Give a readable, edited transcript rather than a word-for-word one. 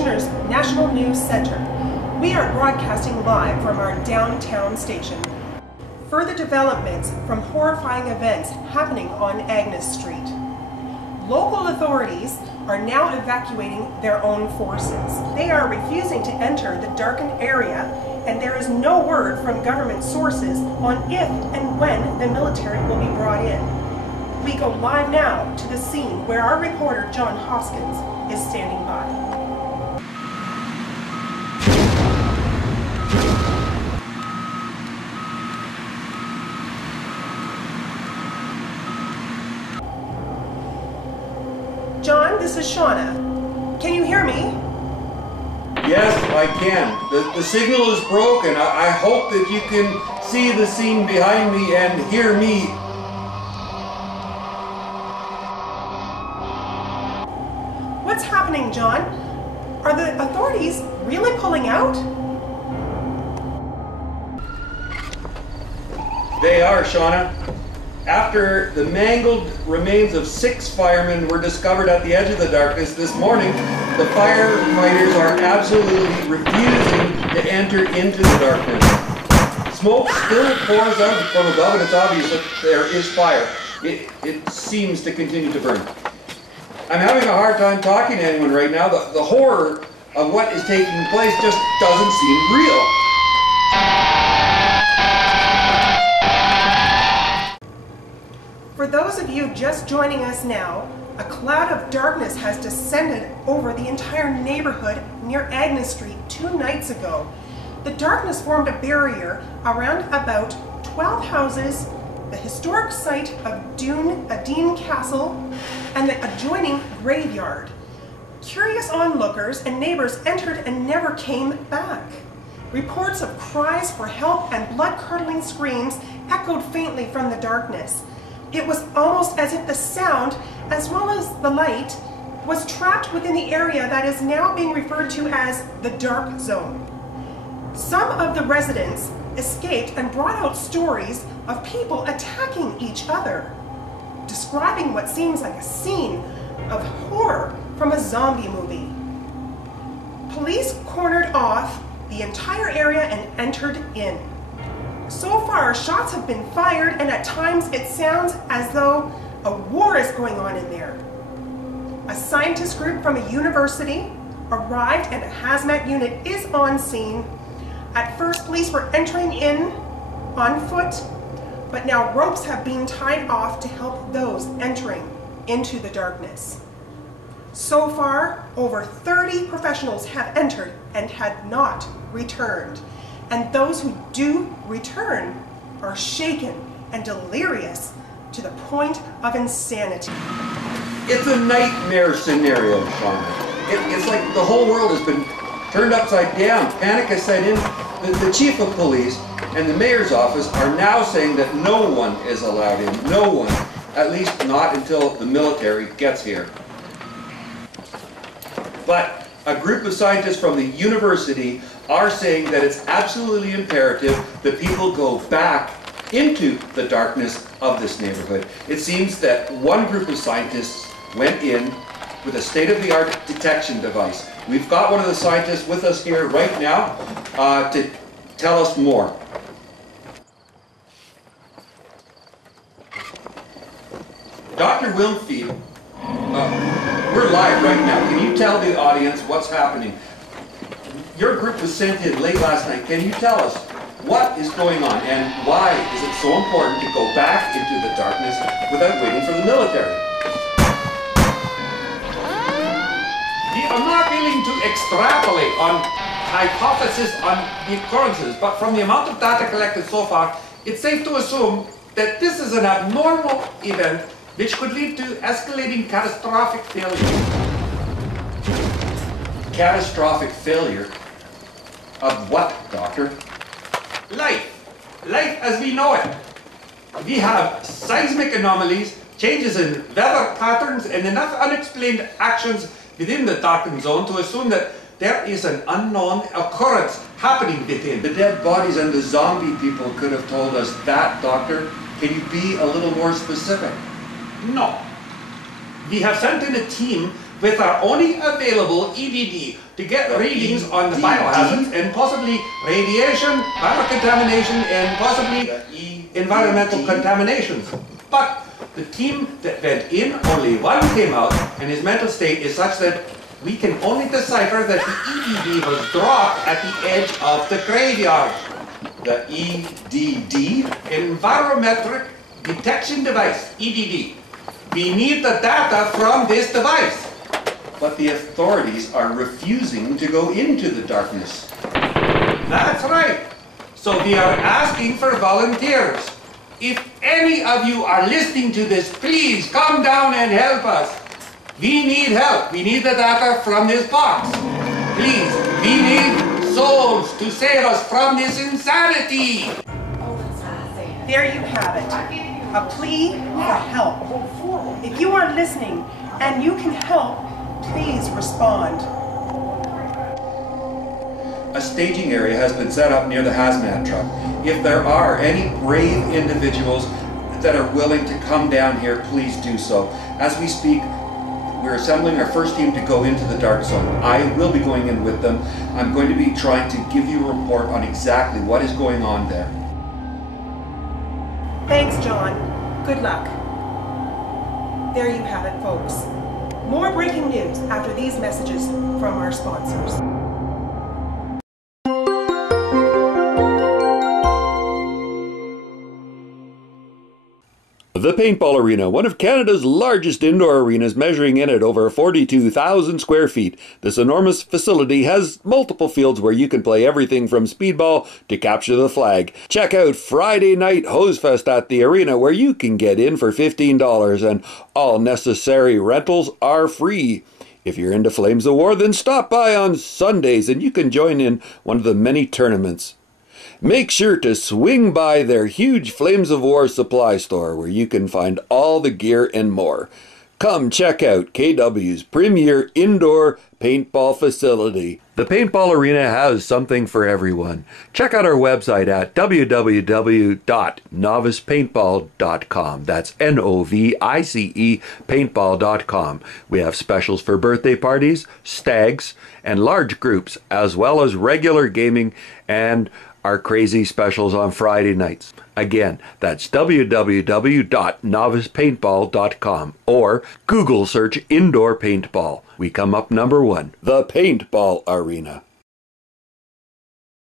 Kitchener's National News Centre. We are broadcasting live from our downtown station. Further developments from horrifying events happening on Agnes Street. Local authorities are now evacuating their own forces. They are refusing to enter the darkened area, and there is no word from government sources on if and when the military will be brought in. We go live now to the scene where our reporter John Hoskins is standing by. John, this is Shauna. Can you hear me? Yes, I can. The signal is broken. I hope that you can see the scene behind me and hear me. What's happening, John? Are the authorities really pulling out? They are, Shauna. After the mangled remains of 6 firemen were discovered at the edge of the darkness this morning, the firefighters are absolutely refusing to enter into the darkness. Smoke still pours out from above, and it's obvious that there is fire. It seems to continue to burn. I'm having a hard time talking to anyone right now. The horror of what is taking place just doesn't seem real. For those of you just joining us now, a cloud of darkness has descended over the entire neighborhood near Agnes Street 2 nights ago. The darkness formed a barrier around about 12 houses, the historic site of Dean Castle, and the adjoining graveyard. Curious onlookers and neighbors entered and never came back. Reports of cries for help and blood-curdling screams echoed faintly from the darkness. It was almost as if the sound, as well as the light, was trapped within the area that is now being referred to as the dark zone. Some of the residents escaped and brought out stories of people attacking each other, describing what seems like a scene of horror from a zombie movie. Police cornered off the entire area and entered in. So far, shots have been fired, and at times it sounds as though a war is going on in there. A scientist group from a university arrived, and a hazmat unit is on scene. At first, police were entering in on foot, but now ropes have been tied off to help those entering into the darkness. So far, over 30 professionals have entered and had not returned. And those who do return are shaken and delirious to the point of insanity. It's a nightmare scenario, Shauna. It's like the whole world has been turned upside down. Panic has set in. The chief of police and the mayor's office are now saying that no one is allowed in. No one. At least not until the military gets here. But a group of scientists from the university are saying that it's absolutely imperative that people go back into the darkness of this neighborhood. It seems that one group of scientists went in with a state-of-the-art detection device. We've got one of the scientists with us here right now to tell us more. Dr. Wilmfield, we're live right now. Can you tell the audience what's happening? Your group was sent in late last night. Can you tell us what is going on and why is it so important to go back into the darkness without waiting for the military? We are not willing to extrapolate on hypotheses on the occurrences, but from the amount of data collected so far, it's safe to assume that this is an abnormal event which could lead to escalating catastrophic failure. Catastrophic failure? Of what, Doctor? Life. Life as we know it. We have seismic anomalies, changes in weather patterns, and enough unexplained actions within the darkened zone to assume that there is an unknown occurrence happening within. The dead bodies and the zombie people could have told us that, Doctor. Can you be a little more specific? No. We have sent in a team with our only available EDD to get readings on the biohazards and possibly radiation, biocontamination, and possibly environmental contaminations. But the team that went in, only one came out, and his mental state is such that we can only decipher that the EDD was dropped at the edge of the graveyard. The EDD? Environmetric Detection Device, EDD. We need the data from this device. But the authorities are refusing to go into the darkness. That's right. So we are asking for volunteers. If any of you are listening to this, please come down and help us. We need help. We need the data from this box. Please, we need souls to save us from this insanity. There you have it. A plea for help. If you are listening and you can help, please respond. A staging area has been set up near the hazmat truck. If there are any brave individuals that are willing to come down here, please do so. As we speak, we're assembling our first team to go into the dark zone. I will be going in with them. I'm going to be trying to give you a report on exactly what is going on there. Thanks, John. Good luck. There you have it, folks. More breaking news after these messages from our sponsors. The Paintball Arena, one of Canada's largest indoor arenas, measuring in at over 42,000 square feet. This enormous facility has multiple fields where you can play everything from speedball to capture the flag. Check out Friday Night Hose Fest at the arena, where you can get in for $15 and all necessary rentals are free. If you're into Flames of War, then stop by on Sundays and you can join in one of the many tournaments. Make sure to swing by their huge Flames of War supply store where you can find all the gear and more. Come check out KW's premier indoor paintball facility. The Paintball Arena has something for everyone. Check out our website at www.novicepaintball.com. That's N-O-V-I-C-E paintball.com. We have specials for birthday parties, stags, and large groups, as well as regular gaming and our crazy specials on Friday nights. Again, that's www.novicepaintball.com or Google search indoor paintball. We come up number 1, the Paintball Arena.